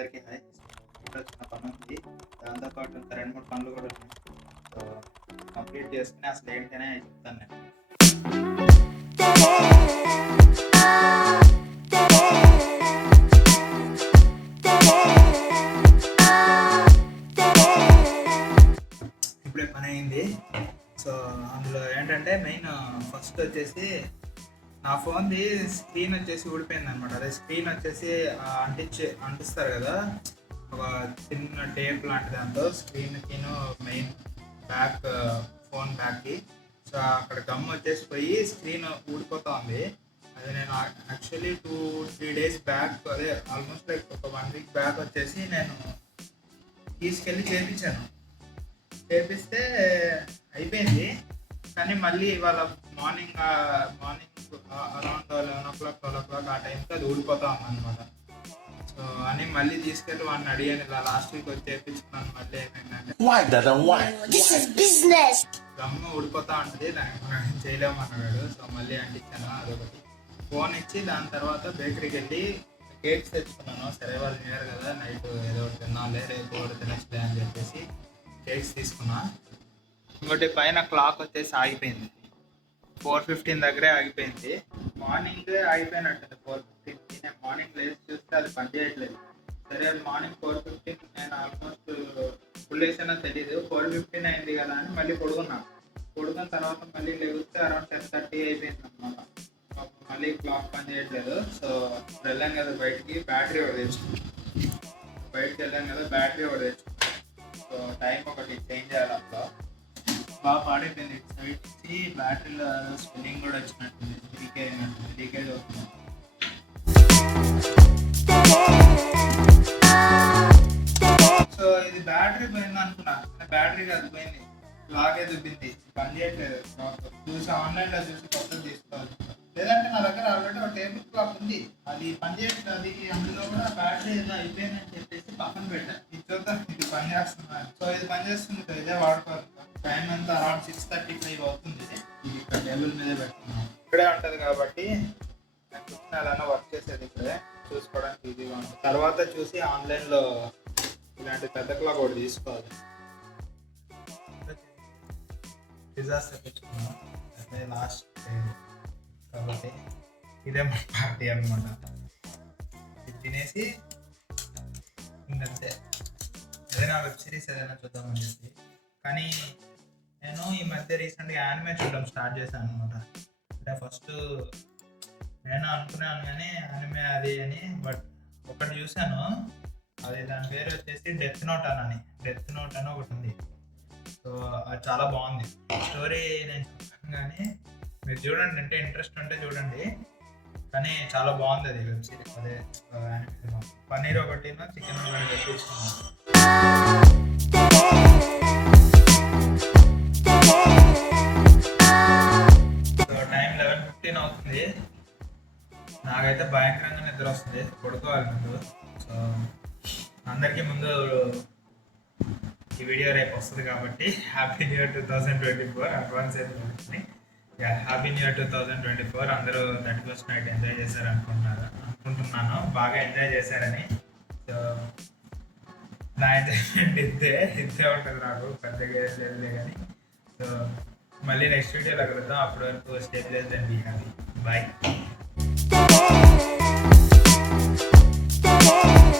అందరికీ హాయ్. ఇంట్లో చిన్న పని ఉంది, దాంతోపాటు ఇంకా 2, 3 పనులు కూడా ఉన్నాయి. సో కంప్లీట్ చేసుకుని అసలు ఏంటనే చెప్తాను నేను. ఇప్పుడే పని అయింది. సో అందులో ఏంటంటే మెయిన్ ఫస్ట్ వచ్చేసి నా ఫోన్ది స్క్రీన్ వచ్చేసి ఊడిపోయింది అనమాట. అదే స్క్రీన్ వచ్చేసి అంటిస్తారు కదా ఒక చిన్న టేప్ లాంటి దాంతో స్క్రీన్కిను మెయిన్ బ్యాక్ ఫోన్ బ్యాక్కి. సో అక్కడ గమ్ వచ్చేసి పోయి స్క్రీన్ ఊడిపోతూ ఉంది. అది నేను యాక్చువల్లీ 2-3 days బ్యాక్, అదే ఆల్మోస్ట్ లైక్ ఒక 1 week బ్యాక్ వచ్చేసి నేను తీసుకెళ్ళి చేపిస్తే అయిపోయింది. కానీ మళ్ళీ ఇవాళ మార్నింగ్ అరౌండ్ 11 o'clock ఆ టైంకి అది ఊడిపోతా ఉందన్నమాట. సో అని మళ్ళీ తీసుకెళ్ళి వాడిని అడిగాను, ఇలా లాస్ట్ వీక్ వచ్చి చేయించుకున్నాను. మళ్ళీ ఏమైందంటే గమ్ము ఊడిపోతా ఉంటుంది, దానికి మనం చేయలేమన్నాడు. సో మళ్ళీ అంటించాను. అదొకటి ఫోన్ ఇచ్చి దాని తర్వాత బేకరీకి వెళ్ళి కేక్స్ తెచ్చుకున్నాను. సరే వాళ్ళు తినారు కదా, నైట్ ఏదో ఒకటి తినాలే, రేపు కూడా తినచ్చులే అని చెప్పేసి కేక్స్ తీసుకున్నా. ఇంకోటి పైన క్లాక్ వచ్చేసి ఆగిపోయింది, 4:15 దగ్గరే ఆగిపోయింది. మార్నింగ్ ఆగిపోయినట్టుంది 4:15కి. నేను మార్నింగ్ లేచి చూస్తే అది పని చేయట్లేదు. సరే అది మార్నింగ్ 4:15 నేను ఆల్మోస్ట్ ఫుల్ వేసానో తెలియదు, 4:15 అయింది కదా అని మళ్ళీ పడుకున్న తర్వాత మళ్ళీ లేస్తే అరౌండ్ 10:30 అయిపోయింది అనమాట. మళ్ళీ క్లాక్ పని చేయట్లేదు. సో వెళ్ళాం కదా బయటికి, బ్యాటరీ ఒకటి తెచ్చుకున్నాం. సో టైం ఒకటి చేంజ్ చేయాలి. అట్లా బాగా పాడైపోయింది. ఇటు సైడ్ నుంచి బ్యాటరీలో స్పిన్నింగ్ కూడా వచ్చినట్టుంది, లీకేజ్ అవుతుంది. సో ఇది బ్యాటరీ పోయింది అనుకున్నా, బ్యాటరీ కాదు పోయింది, లాగే దుబ్బింది, పని చేయట్లేదు. చూసి ఆన్లైన్లో చూసి కొత్తది తీసుకోవాలి. లేదంటే నా దగ్గర ఆల్రెడీ ఒక టేబుల్ క్లాక్ ఉంది, అది పని చేయట్లేదు. అది అందులో కూడా బ్యాటరీ ఏదో అయిపోయిందని చెప్పేసి పక్కన పెట్టాను. ఇది చూద్దాం, ఇది పని చేస్తున్నాను. సో ఇది పని చేస్తుంది, ఇదే వాడుకోవాలి. టైం అంతా అరౌండ్ 6:35 అవుతుంది. ఇది ఇక్కడ టేబుల్ మీదే పెట్టుకున్నాం, ఇక్కడే ఉంటుంది కాబట్టి నాకు కూర్చుని అలానే వర్క్ చేసేది ఇక్కడే, చూసుకోవడానికి ఈజీగా ఉంటుంది. తర్వాత చూసి ఆన్లైన్లో ఇలాంటి పెద్ద క్లాక్ ఒకటి తీసుకోవాలి. పిజ్జాస్ తెప్పించుకున్నాం, అదే లాస్ట్ కాబట్టి ఇదే మా పార్టీ అనమాట. ఇది తినేసి ఇంకంతే, ఏదైనా వెబ్ సిరీస్ ఏదైనా చూద్దామని చెప్పి. కానీ నేను ఈ మధ్య రీసెంట్గా యానిమే చూడడం స్టార్ట్ చేశాను అనమాట. అంటే ఫస్ట్ నేను అనుకున్నాను కానీ యానిమే అది అని, బట్ ఒకటి చూశాను, అది దాని పేరు వచ్చేసి డెత్ నోట్ అని ఒకటి ఉంది. సో అది చాలా బాగుంది. స్టోరీ నేను చెప్పాను కానీ మీరు చూడండి, అంటే ఇంట్రెస్ట్ ఉంటే చూడండి. కానీ చాలా బాగుంది అది వెబ్ సిరీస్. అదే యానిమే పన్నీర్ ఒకటి, చికెన్ ఒకటి తెప్పించుకున్నాను. సో టైం 11:15 అవుతుంది. నాకైతే భయంకరంగా నిద్ర వస్తుంది, పడుకోవాలి ముందు. సో అందరికీ ముందు ఈ వీడియో రేపు వస్తుంది కాబట్టి హ్యాపీ న్యూ ఇయర్ 2024 అడ్వాన్స్ అయితే. Happy new year 2024. అందరూ 31st నైట్ ఎంజాయ్ చేశారు అనుకుంటున్నాను, బాగా ఎంజాయ్ చేశారని. సో నా ఎంజాయ్మెంట్ ఇంతే ఉంటుంది, నాకు పెద్దగా లేదులే కానీ. సో మళ్ళీ నెక్స్ట్ వీడియోలో కలుద్దాం. అప్పటి వరకు stay places and be happy. Bye.